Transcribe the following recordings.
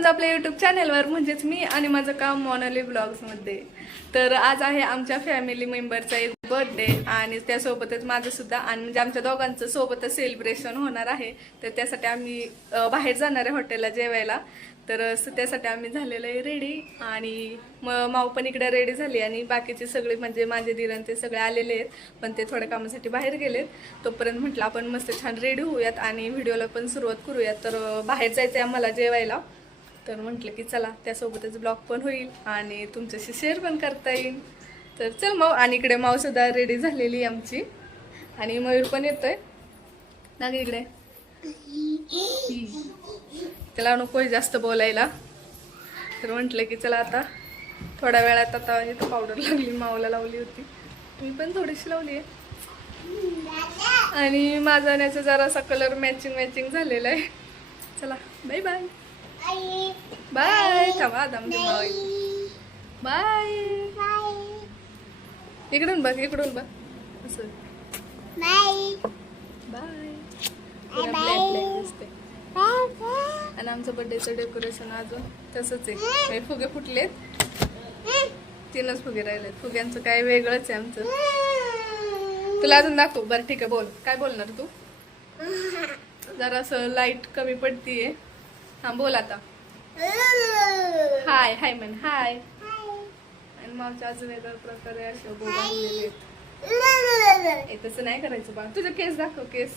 तुमचं आपल्या यूट्यूब चॅनलवर, म्हणजेच मी आणि माझं काम मोनाली ब्लॉग्समध्ये. तर आज आहे आमच्या फॅमिली मेंबरचा एक बर्थडे आणि त्यासोबतच माझं सुद्धा, आणि म्हणजे आमच्या दोघांचं सोबतच सेलिब्रेशन होणार आहे. तर त्यासाठी आम्ही बाहेर जाणार आहे हॉटेलला जेवायला. तर त्यासाठी आम्ही झालेलं आहे रेडी, आणि माऊ पण इकडे रेडी झाली, आणि बाकीचे सगळे म्हणजे माझे दिरण ते सगळे आलेले आहेत, पण ते थोड्या कामासाठी बाहेर गेलेत. तोपर्यंत म्हटलं आपण मस्त छान रेडी होऊयात आणि व्हिडिओला पण सुरुवात करूयात. तर बाहेर जायचं आहे आम्हाला जेवायला, तर म्हटलं की चला त्यासोबतच ब्लॉग पण होईल आणि तुमच्याशी शेअर पण करता येईल. तर चल माऊ, आणि इकडे माऊ सुद्धा रेडी झालेली आमची, आणि मयूर पण येतोय ना इकडे. त्याला नको जास्त बोलायला, तर म्हटलं की चला आता थोड्या वेळात, आता इथं पावडर लागली, माऊला लावली होती, मी पण थोडीशी लावली आहे. आणि माझा याचा जरासा कलर मॅचिंग झालेला आहे. चला बाय बाय बाय. थांबा बाय बाय. इकडून बघ, इकडून बघ, असं बाय बाय. आणि आमचं बर्थडेचं डेकोरेशन अजून तसंच आहे. फुगे फुटलेत, 3च फुगे राहिलेत. फुग्यांचं काय वेगळंच आहे आमचं. तुला अजून दाखव. बरं ठीक आहे, बोल. काय बोलणार तू? जरासं लाईट कमी पडतीये. हा बोल आता. हाय हाय म्हण, हाय. आणि मागच्या अजून वेगळ्या प्रकारे असे बोललेले आहेत. तसं नाही करायचं बा. तुझं केस दाखव, केस.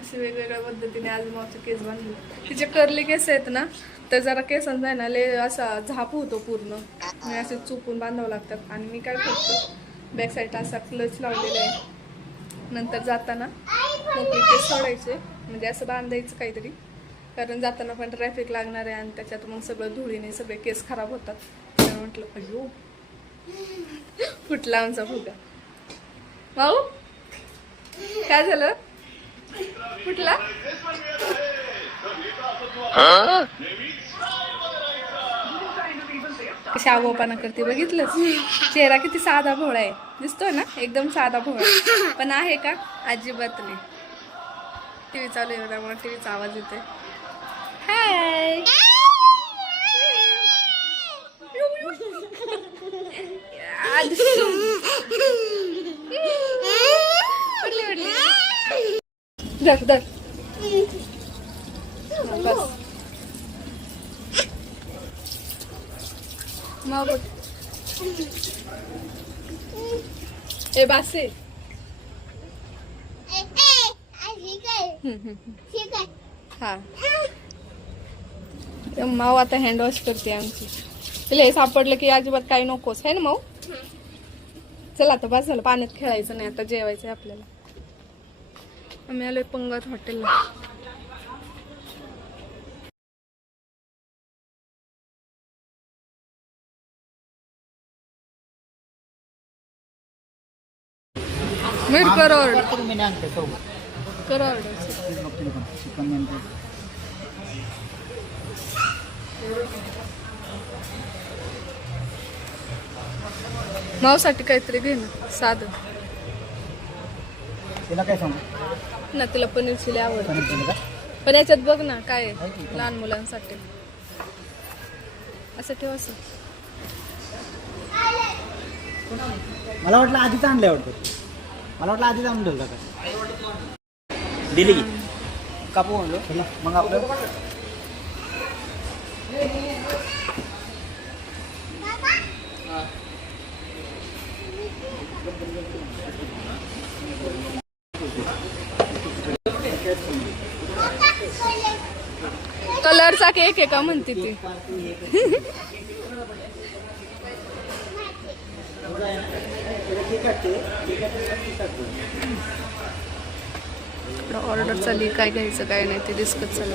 असे वेगवेगळ्या पद्धतीने आज मागचे केस बांधले. तिचे कर्ली केस आहेत ना, तर जरा केसांचा आहे ना लय असा झाप होतो पूर्ण, आणि असे चुकून बांधावं लागतात. आणि मी काय करतो, बॅक साईडला असा क्लच लावलेला आहे. नंतर जाताना मोकळे केस सोडायचे, म्हणजे असं बांधायचं काहीतरी, कारण जाताना पण ट्रॅफिक लागणार आहे, आणि त्याच्यात मग सगळं धुळीने सगळे केस खराब होतात. तर म्हटलं अयो, फुटला आमचा फुगा. भाऊ काय झालं? फुटला? कशी आगोपणा करते बघितलंच. चेहरा किती साधा भोळा आहे, दिसतोय ना, एकदम साधा भोळा. पण आहे का? अजिबात नाही. टीव्ही चालू आहे त्यामुळे टीव्हीचा आवाज येतोय. हाय. धर धर. बस मग ए बासे. हा, माऊ आता हँडवॉश करते आमची. तिला हे सापडलं की अजिबात काही नकोस, है ना माऊ? चला आता बस झालं, पाण्यात खेळायचं नाही, आता जेवायचं आहे आपल्याला. आम्ही आलोय पंगत हॉटेलला. मीर कर ऑर्डर, कर ऑर्डर. माऊसाठी काहीतरी घे ना साधं. तिला काय सांगू ना, तिला पनीर चिली आवडते. पण याच्यात बघ ना काय आहे, लहान मुलांसाठी. असं ठेव, असं. मला वाटलं आधीच आणलं वाटतं. मला वाटलं आधीच आणलं का. दिली की कापू म्हणलो मग आपलं. कलरचा केक आहे का म्हणते ती. ऑर्डर चालली, काय घ्यायचं काय नाही ते डिस्कस चालू.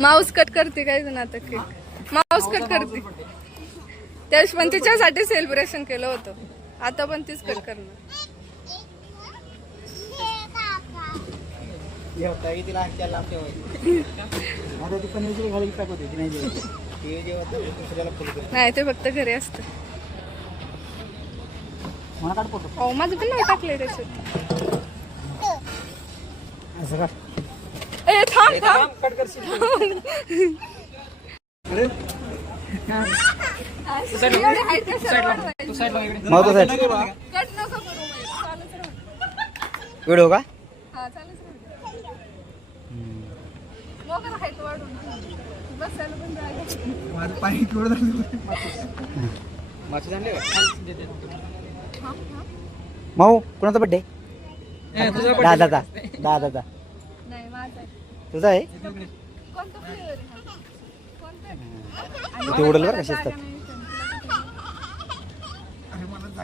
माऊस कट करते काय जण आता केक. माऊस कट करते. त्याच पण तिच्यासाठी सेलिब्रेशन केलं होतं, आता पण तीच कट करणार. नाही, ते फक्त घरी असतं. मला काढ फोटो. हो माझं पण नाव टाकलंय त्याच्यात. असं का? ए थांब थांब. कट करशील. एवढे height कशाला वाढवायची? तू साईडला इकडे. कट नको करू म्हणजे, चालूच राहू दे. व्हिडिओ का? हा चालूच राहू दे. लोकांना height वाढवून बसायला पण जागा. माझं पाणी केवढं झालं. मासे आणले का? माऊ कोणाचा बड्डे? दादाचा. दादाचा. नाही माझा आहे. तुझा आहे? कोणतं flavor आहे हा? कोणतं आहे? ते उडल बरं का जागा शिस्तात. नाही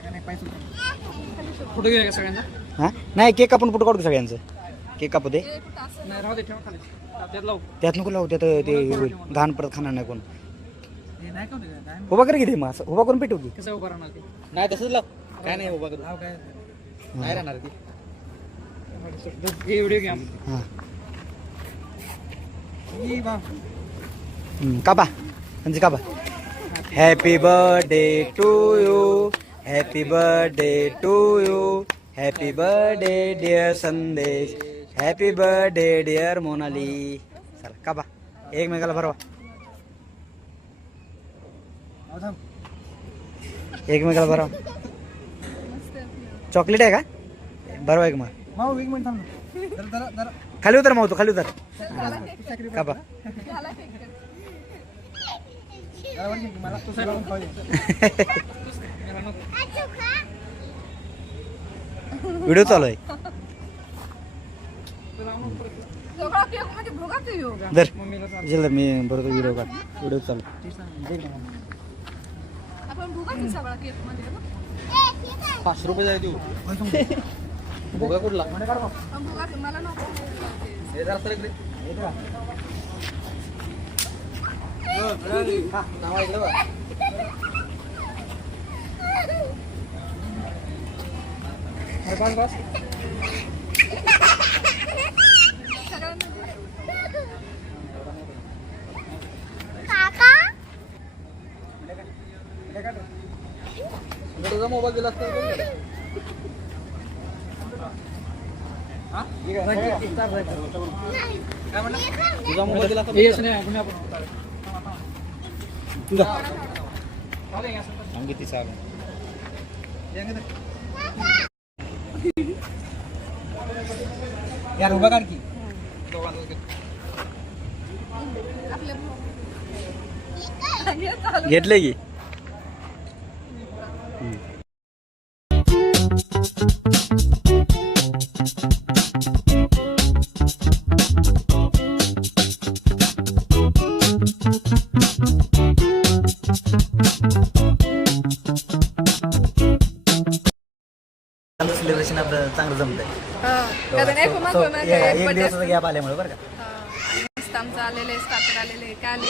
इथं. फोटो घेऊया का सगळ्यांचा? हा नाही केक कापून फोटो काढू सगळ्यांचं. केक कापू दे. ते कुठं असं नाही राहू दे, ठेवा खाली. त्यात लावू. त्यात नको लावू. त्यात ते हे होईल. घाण परत खाणार नाही कोण. उभा कर किती मग असं उभा करून पेटू की. कसं उभं राहणार ते? नाही तसंच लाव. काय नाही उभा करू. काय नाही राहणार ती. हे व्हिडिओ घ्या. हां कापा म्हणजे कापा. Happy birthday to you. Happy birthday to you. Happy birthday dear Sandesh. Happy birthday dear Monali. चला कापा. एकमेकाला भरवा. एकमेकाला भरवा. चॉकलेट आहे का? भरवा एक मग. खाली उतर मावतो खाली उतर. कापा. व्हिडिओ चालू आहे. सगळा केक म्हणजे भोगा ते येऊ. दर जलद मी बरोबर व्हिडिओ काढ. व्हिडिओ चालू. आपण भोगा ते सगळा केक मध्ये ना. 500 रुपये जाय देऊ. भोगा कुठला? पण भोगा ते मला नको. हे जरा सरक रे. नाव ऐकलं बा. मोबाईल दिला तुझा मोबाईल दिला हे असं नाही, आपण तुझा किती साग यार उभा काढ की. घेतले की. सेलिब्रेशन आपलं चांगलं जमतंय. कारण एक एक दिवसाचा गॅप आल्यामुळे बरं का. मस्त आमचं आलेलं आहे. स्टार्टर आलेलं आहे. काय आले?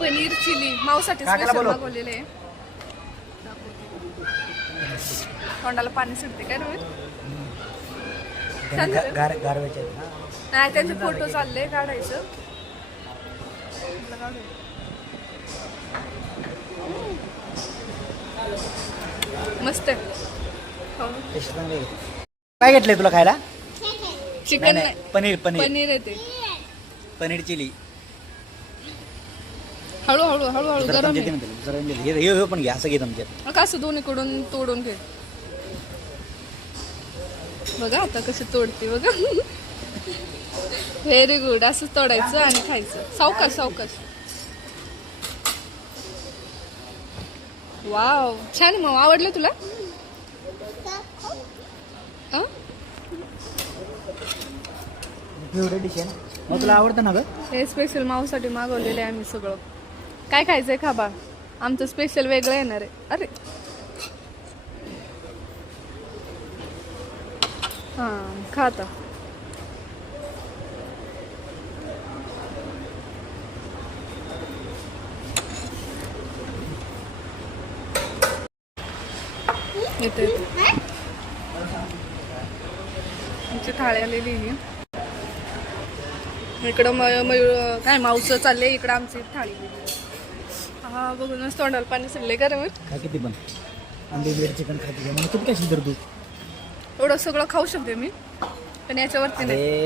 पनीर चिली माऊसाठी काकाला स्पेशल बोलव. मागवलेलं आहे. तोंडाला पाणी सुटते काय रे? छान झालं. गारव्याचे आहेत ना. नाही त्यांचे फोटो चालले काढायचं. मस्त आहे. हो. टेस्ट चांगली आहे. काय घेतलंय तुला खायला? चिकन नाही, पनीर पनीर पनीर येते. पनीर चिली. हळूहळू हळूहळू गरम आहे. हे पण घ्या असं घे तुमच्यात. कसं दोन्हीकडून तोडून घे. बघा आता कशी तोडते बघा. Very good. असंच तोडायचं आणि खायचं. सावकाश सावकाश. वाव छान आहे. मग आवडलं तुला? फेवरेट डिश आहे ना. मग तुला आवडतं ना ग? हे स्पेशल माऊसाठी मागवलेलं आहे आम्ही सगळं. काय खायचंय खाबा? आमचं स्पेशल वेगळं येणार आहे. अरे हां खा आता. येते आमची थाळी आलेली आहे. इकडं मयूर काय मावसं चालले. इकडं आमची थाळी. हा बघूनच तोंडाला पाणी सुटले का रे मग. काय किती पण अनलिमिटेड चिकन खाते म्हणून किती कशी तर तू एवढं सगळं खाऊ शकते मी, पण याच्यावरती नाही.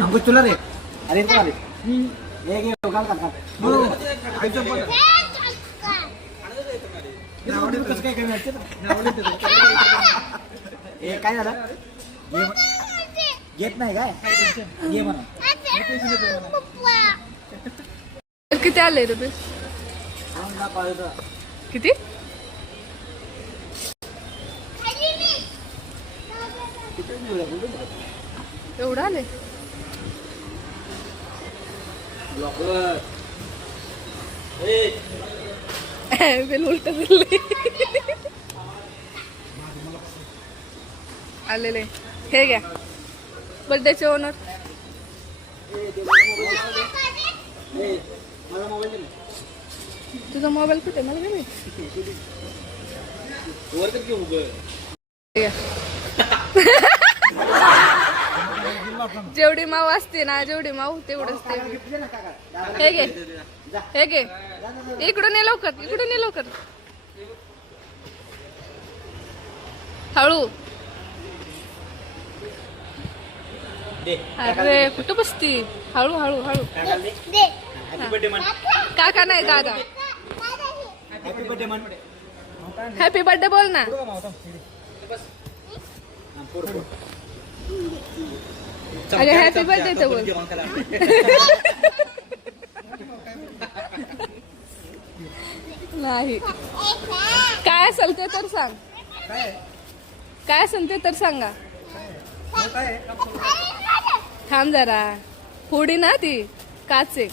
अंकुश तुला रे अरे तू आले एक एक काल काल कसं काय कमी हे काय झालं घेत नाही काय घे म्हणा किती आले रे ते? किती? एवढं आले? बिल उलट आलेले. हे घ्या बर्थडेचे ओनर. तुझा मोबाईल कुठे मला काय माहिती. जेवढी माऊ असते ना, जेवढी माऊ तेवढंच ते. हे घे, हे घे. इकडून ये लवकर, इकडून ये लवकर. हळू. अरे कुठं बसती. हळू हळू हळू. काका नाही दादा. हॅपी बर्थडे बोल ना. अरे हॅपी बर्थडे तर बोल. नाही काय असेल ते तर सांग. काय असेल ते तर सांगा. थांब जरा. फोडी ना ती काचे.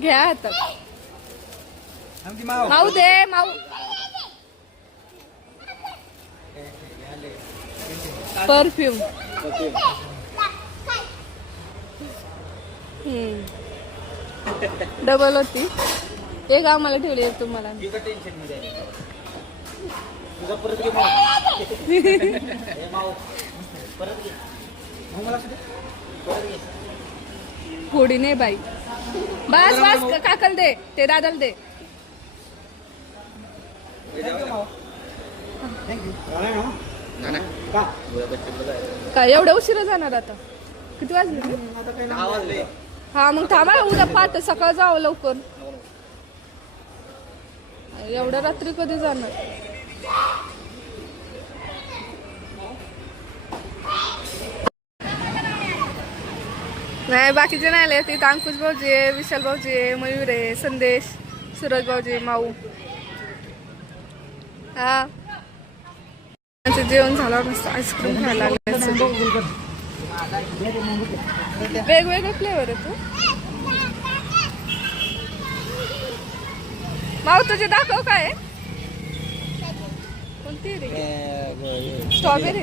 घ्या आता. माऊ दे माऊ. परफ्यूम. डबल होती. एक आम्हाला ठेवली एक तुम्हाला. फोडी नाही बाई. बस बस काकल दे. ते दादाला दे. काय एवढ्या उशिरा जाणार आता. किती वाजले? हा मग थांबा उद्या पाठ सकाळ जावं लवकर. एवढ्या रात्री कधी जाणार. नाही बाकीचे नाही आले. तिथं अंकुश भाऊजी आहे, विशाल भाऊजी आहे, मयूर आहे, संदेश, सूरज भाऊजी, माऊ. हा जेवण झालं मस्त. आईस्क्रीम खायला लागले. वेगवेगळे फ्लेवर आहे. तू माऊ तुझे दाखव काय. कोणती रे. स्ट्रॉबेरी.